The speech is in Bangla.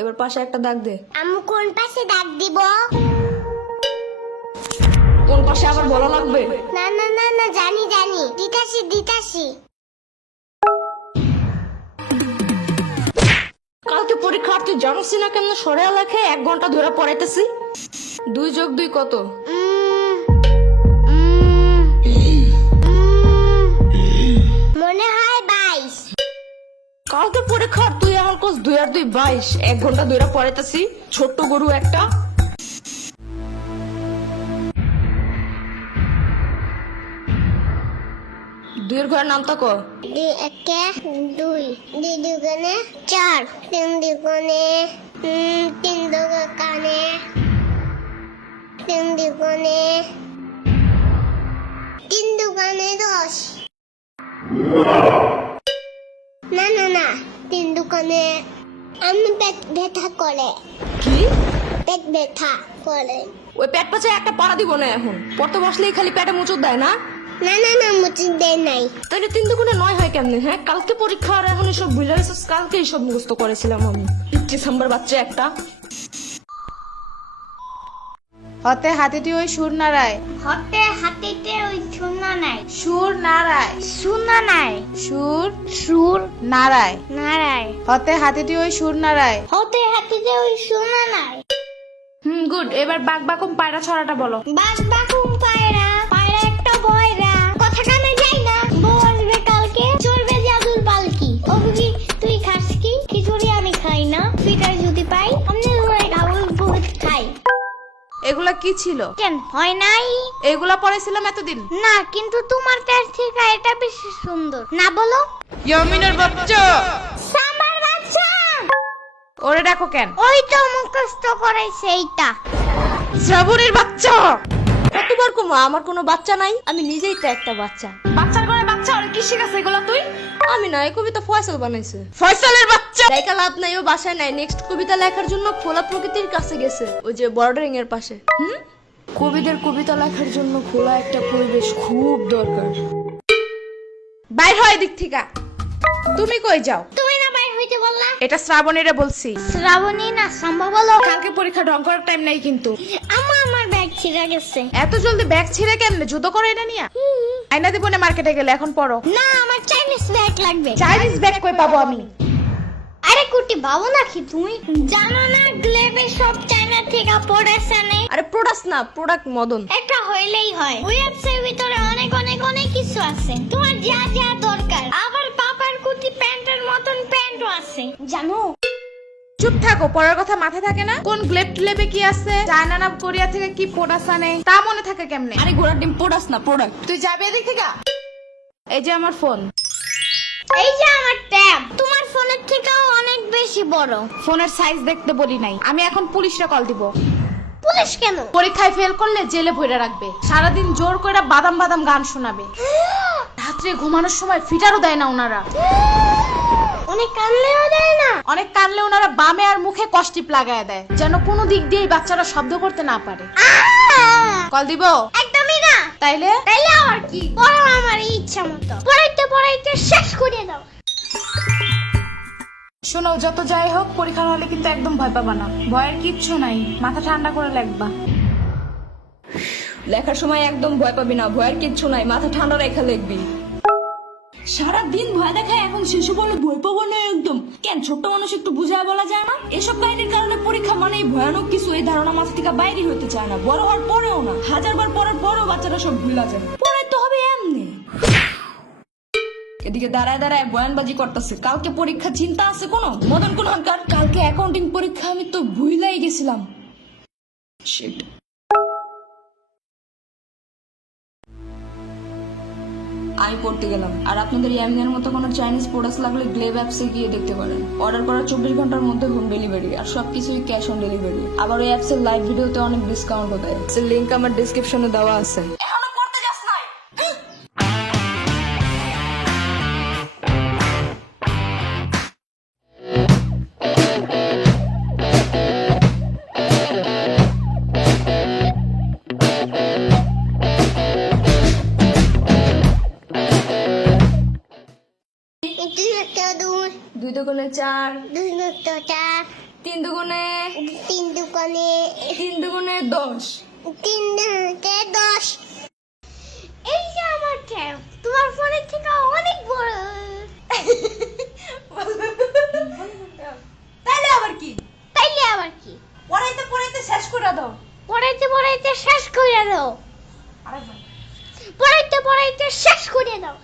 এবার পাশে একটা দাগ দে। আম্মু কোন পাশে দাগ দিব? কোন পাশে আবার বলা লাগবে? না না না না, জানি জানি, দিতাছি দিতাছি। কালকে পরীক্ষা, তুই জানিস না কেমন সরে লেখে 1 ঘন্টা ধরে পড়াইতেছি। 2 + 2 কত? মনে হয় 22। কালকে পরীক্ষা, তুই আমার কোস 2 আর 2 22। 1 ঘন্টা ধরে পড়াইতেছি, ছোট্ট গরু একটা। দুইয়ের ঘরের নামটা ক? 2 একে 2, 2 দুগুণে 4, 3 দুগুণে 3 দুগুণে 3 দুগুণে 3 দুগুণে 10। না না না, 3 দুগুণে আমি পেট ব্যথা করে। কি? পেট ব্যথা করে। ওই পেট পাচে একটা পাড়া দিব না এখন। পড়তে বসলেই খালি পেটে মুচুর দেয় না? না না না, মুচি দেয় নাই। তাহলে 3 দুগুণে 9 হয় কেমনে? হ্যাঁ, কালকে পরীক্ষা আর এখন এসব ভুলে গেছিস? কালকে এসব মুখস্থ করেছিলাম আমি। ডিসেম্বর বাচ্চা একটা। হতে হাতিটি ওই সুর নাড়ায়। হতে হাতিতে ওই শূন্য নাই। সুর নাড়ায়। শূন্য নাই। সুর সুর নাড়ায়। নারায়। হতে হাতিটি ওই সুর নাড়ায়। হতে হাতিতে ওই শূন্য নাই। গুড। এবার বাক বাকুম পায়রা ছড়াটা বলো। বাস বাকুম পায়রা, পায়রা একটা বয়রা, কথা কানে যাই না, বউ আসবে কালকে, চলবে জাদুর পালকি। ও বুঝি তুই খাস কি? খিচুড়ি আমি খাই না, পিঠার যদি পাই আমনে ধরে খাবো, বহুত খাই। এগুলা কি ছিল? কেন হয় নাই? এগুলা পড়েছিলাম এতদিন। না, কিন্তু তোমার কাছ থেকে এটা বেশি সুন্দর। না বলো। ইয়ামিনের বাচ্চা। সাম্বার বাচ্চা। ওরে দেখো কেন? ওই তো মুখস্থ করাইছে এইটা। শ্রাবণীর বাচ্চা। কতবার কমা, আমার কোনো বাচ্চা নাই, আমি নিজেই তো একটা বাচ্চা। বাচ্চার ঘরে বাচ্চা, আর কি শিখাছে এগুলা তুই? আমি না, এই কবিতা ফয়সাল বানাইছে। ফয়সালের বাচ্চা। লেখা লাভ নাই, ও বাসায় নাই। নেক্সট কবিতা লেখার জন্য খোলা প্রকৃতির কাছে গেছে, ওই যে বর্ডারিং এর পাশে। কবিদের কবিতা লেখার জন্য খোলা একটা পরিবেশ খুব দরকার। বাইর হয় দিক থেকে। তুমি কই যাও? তুমি না বাইর হইতে বললা? এটা শ্রাবণীরে বলছি। শ্রাবণী না সম্ভব বলো। কালকে পরীক্ষা ঢং করার টাইম নাই কিন্তু। আমার ব্যাগ ছিঁড়ে গেছে। এত জলদি ব্যাগ ছিঁড়ে কেমনে? জুতো করে এটা নিয়া আইনা দিব না, মার্কেটে গেলে। এখন পড়ো। না, আমার চাইনিজ ব্যাগ লাগবে। চাইনিজ ব্যাগ কই পাবো আমি? আরে কুটি বাবু নাকি তুমি? জানো না গ্লেবে সব চায়না থেকে পড়েছে নেই? আরে প্রোডাক্ট না, প্রোডাক্ট মদন। একটা হইলেই হয়। ওয়েবসাইটের ভিতরে অনেক অনেক অনেক কিছু আছে, তোমার যা যা দরকার। আবার পাপার কুটি প্যান্টের মতন প্যান্টও আছে, জানো? চুপ থাকো, পড়ার কথা মাথায় থাকে না? কোন গ্লেব টেলেবে কি আছে, চায়না না কোরিয়া থেকে কি প্রোডাক্ট আনে, তা মনে থাকে কেমনে? আরে ঘোড়ার ডিম প্রোডাক্ট না, প্রোডাক্ট। তুই যাবে এদিক থেকে। এই যে আমার ফোন। এই যে আমার ট্যাব, তোমার ফোনের থেকেও অনেক বেশি বড়। ফোনের সাইজ দেখতে বলি নাই। আমি এখন পুলিশে কল দিব। পুলিশ কেন? পরীক্ষায় ফেল করলে জেলে ভরে রাখবে, সারাদিন জোর করে বাদাম বাদাম গান শোনাবে, রাত্রে ঘুমানোর সময় ফিটারও দেয় না ওনারা। অনেক কানলেও দেয় না। অনেক কানলে ওনারা বামে আর মুখে কষ্টিপ লাগায় দেয়, যেন কোনো দিক দিয়েই বাচ্চারা শব্দ করতে না পারে। কল দিব? একদমই না। তাইলে তাইলে আর কি, পড়ো আমার ইচ্ছা মতো। পড়াইতে পড়াইতে শেষ করে দাও। শোনো, যত যাই হোক পরীক্ষার হলে কিন্তু একদম ভয় পাবা না। ভয়ের কিচ্ছু নাই, মাথা ঠান্ডা করে লিখবা। লেখার সময় একদম ভয় পাবি না, ভয়ের কিচ্ছু নাই, মাথা ঠান্ডা রেখে লিখবি। সারাদিন ভয় দেখায়, এখন শিশু বলে ভয় পাবো না একদম। কেন, ছোট্ট মানুষ একটু বুঝায় বলা যায় না? এসব কাহিনীর কারণে পরীক্ষা মানেই ভয়ানক কিছু, এই ধারণা মাথা থেকে বাইরে হতে চায় না। বড় হওয়ার পরেও না, 1000বার পড়ার পরেও বাচ্চারা সব ভুলা যায়। পরে তো হবে এমনি। এদিকে দাঁড়ায় দাঁড়ায় বয়ানবাজি করতেছে। কালকে পরীক্ষা, চিন্তা আছে কোনো? মদন কোন হনকার? কালকে অ্যাকাউন্টিং পরীক্ষা, আমি তো ভুলাই গেছিলাম। শিট। আমি পড়তে গেলাম। আর আপনাদের ইয়ামিনের মতো কোনো চাইনিজ প্রোডাক্ট লাগলে গ্লেব অ্যাপসে গিয়ে দেখতে পারেন। অর্ডার করার 24 ঘন্টার মধ্যে হোম ডেলিভারি, আর সবকিছুই ক্যাশ অন ডেলিভারি। আবার ওই অ্যাপসের লাইভ ভিডিওতে অনেক ডিসকাউন্টও দেয়। লিংক আমার ডেসক্রিপশনে দেওয়া আছে। এখনো পড়তে যাস নাই? দুই একটা দুই, 2 দুগুণে 4, 2 একটা 4, 3 দুগুণে 3 দুগুণে 3 দুগুণে 10। 3 দুগুণে 10। এই যে আমার ট্যাব তোমার ফোনের থেকে অনেক বড়। তাইলে আবার কি? তাইলে আবার কি? পড়াইতে পড়াইতে শেষ করে দাও। পড়াইতে পড়াইতে শেষ করে দাও। আরেকবার। পড়াইতে পড়াইতে শেষ করে দাও।